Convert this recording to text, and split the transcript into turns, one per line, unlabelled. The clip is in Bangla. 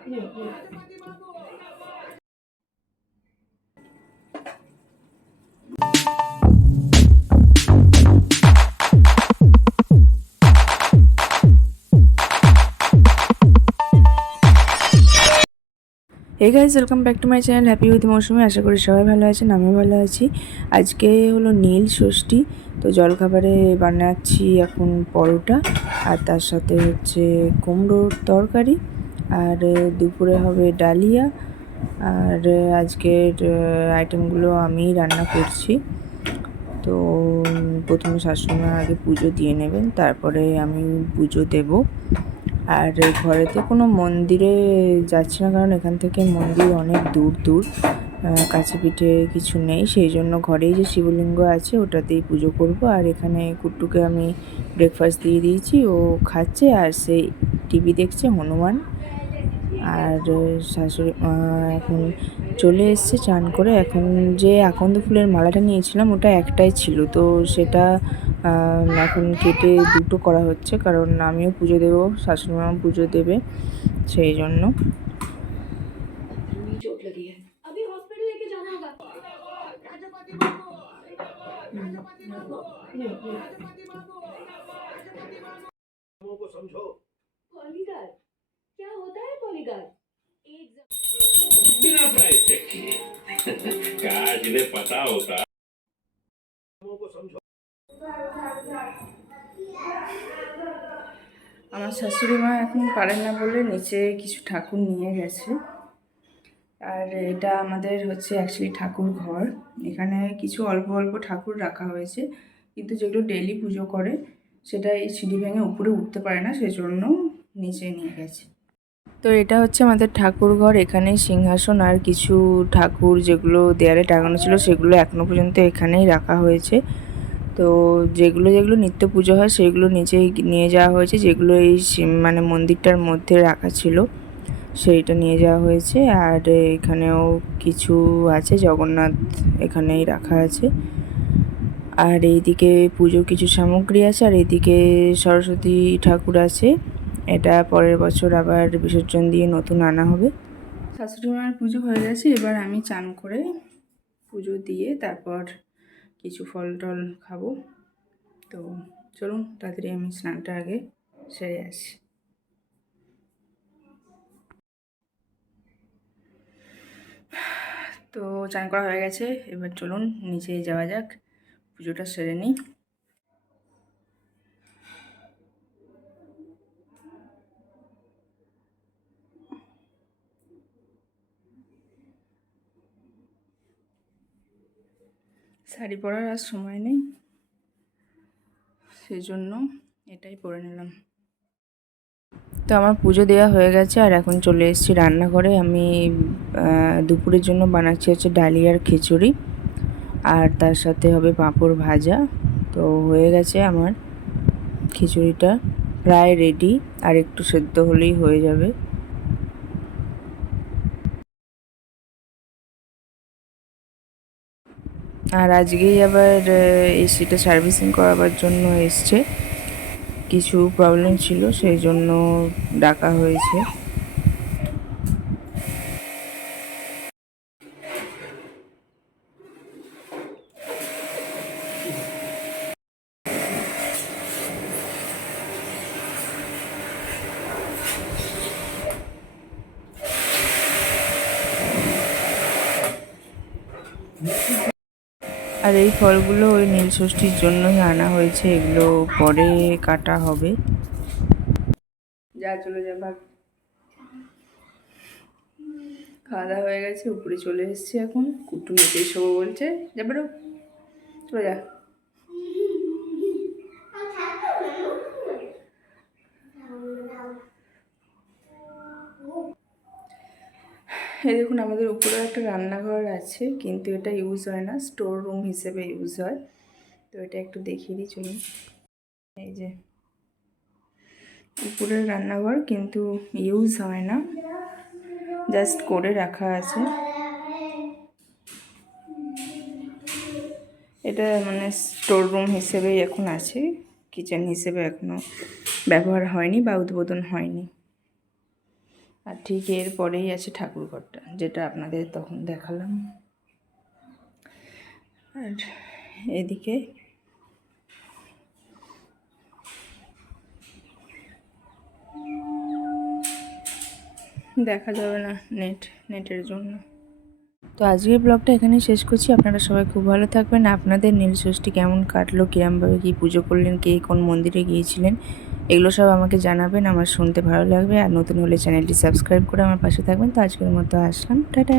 এই guys welcome back to my channel happy with Mousumi আশা করি সবাই ভালো আছেন, আমিও ভালো আছি। আজকে হলো নীল ষষ্ঠী, তো জলখাবারে বানাচ্ছি এখন পরোটা, আর তার সাথে হচ্ছে কুমড়োর তরকারি। আর দুপুরে হবে ডালিয়া। আর আজকের আইটেমগুলো আমি রান্না করছি। তো, প্রথমে শাশুড়ি আগে পুজো দিয়ে নেবেন, তারপরে আমি পুজো দেবো। আর, ঘরেতে কোনো মন্দিরে যাচ্ছি না, কারণ এখান থেকে মন্দির অনেক দূর দূর। কাছে পিঠে কিছু নেই, সেই জন্য ঘরেই যে শিবলিঙ্গ আছে, ওটাতেই পুজো করব। আর এখানে কুট্টুকে আমি ব্রেকফাস্ট দিয়ে দিয়েছি, ও খাচ্ছে, আর সে টিভি দেখছে, হনুমান। আর আহ, শাশুড়ি মা এখন চলে এসছে চান করে এখন যে আকন্দ ফুলের মালাটা নিয়েছিলাম ওটা একটাই ছিল তো সেটা আহ, এখন কেটে দুটো করা হচ্ছে কারণ আমিও পুজো দেবো শাশুড়ি মা পুজো দেবে সেই জন্য
अभी हॉस्पिटल लेके जाना होगा
को समझो
पॉलीगार्ड क्या होता है पॉलीगार्ड एक
बिना प्राइस चेक किए काश इन्हें पता होता
को समझो
আমার শাশুড়ি মা এখন পারেন না বলে নিচে কিছু ঠাকুর নিয়ে গেছে আর এটা আমাদের হচ্ছে অ্যাকচুয়ালি ঠাকুর ঘর এখানে কিছু অল্প অল্প ঠাকুর রাখা হয়েছে কিন্তু যেগুলো ডেলি পুজো করে সেটা এই সিঁড়ি ভেঙে উপরে উঠতে পারে না সেজন্য নিচে নিয়ে গেছে তো এটা হচ্ছে আমাদের ঠাকুর ঘর এখানে সিংহাসন আর কিছু ঠাকুর যেগুলো দেয়ালে টাঙানো ছিল সেগুলো এখনও পর্যন্ত এখানেই রাখা হয়েছে। তো যেগুলো যেগুলো নিত্য পুজো হয় সেগুলো নিচেই নিয়ে যাওয়া হয়েছে, যেগুলো এই মানে মন্দিরটার মধ্যে রাখা ছিল সেইটা নিয়ে যাওয়া হয়েছে। আর এখানেও কিছু আছে, জগন্নাথ এখানেই রাখা আছে। আর এইদিকে পুজোর কিছু সামগ্রী আছে, আর এইদিকে সরস্বতী ঠাকুর আছে। এটা পরের বছর আবার বিসর্জন দিয়ে নতুন আনা হবে। শাশুড়ি মার পুজো হয়ে গেছে, এবার আমি চান করে পুজো দিয়ে তারপর কিছু ফল টল খাব। তো চলুন, তাড়াতাড়ি আমি স্নানটা আগে সেরে আসি। তো চান করা হয়ে গেছে, এবার চলুন নিচে যাওয়া যাক, পুজোটা সেরে নিই। শাড়ি পরার আর সময় নেই। সেই জন্য এটাই পরে নিলাম। তো আমার পুজো দেওয়া হয়ে গেছে আর এখন চলে এসেছি রান্নাঘরে। আমি দুপুরের জন্য বানাচ্ছি হচ্ছে ডালিয়ার খিচুড়ি। আর তার সাথে হবে পাঁপড় ভাজা। তো হয়ে গেছে আমার খিচুড়িটা। প্রায় রেডি আর একটু সেদ্ধ হলেই হয়ে যাবে। আর আজকেই আবার এসিটা সার্ভিসিং করাবার জন্য এসছে। কিছু প্রবলেম ছিল, সেই জন্য ডাকা হয়েছে। আর এই ফলগুলো ওই নীল ষষ্ঠীর জন্যই আনা হয়েছে, এগুলো পরে কাটা হবে। যা, চলে যা, ভাগ। খাওয়া দাওয়া হয়ে গেছে, উপরে চলে এসেছি এখন। কুটু সব বলছে যা বেরো চলে যা। এই দেখুন, আমাদের উপরে একটা রান্নাঘর আছে, কিন্তু এটা ইউজ হয় না স্টোর রুম হিসেবে ইউজ হয়। তো এটা একটু দেখিয়ে দিই, চলুন। এই যে উপরের রান্নাঘর, কিন্তু ইউজ হয় না জাস্ট করে রাখা আছে। এটা মানে স্টোর রুম হিসেবেই এখন আছে কিচেন হিসেবে এখনও ব্যবহার হয়নি বা উদ্বোধন হয়নি। আর ঠিক এর পরেই আছে ঠাকুরঘরটা যেটা আপনাদের তখন দেখালাম। আর এদিকে দেখা যাবে না নেট, নেটের জন্য। তো আজকের ব্লগটা এখানে শেষ করছি। আপনারা সবাই খুব ভালো থাকবেন। আপনাদের নীল ষষ্ঠী কেমন কাটলো, কিরমভাবে কী পুজো করলেন, কে কোন মন্দিরে গিয়েছিলেন এগুলো সব আমাকে জানাবেন, আমার শুনতে ভালো লাগবে। আর নতুন হলে চ্যানেলটি সাবস্ক্রাইব করে আমার পাশে থাকবেন। তো আজকের মতো আসলাম। টাটা।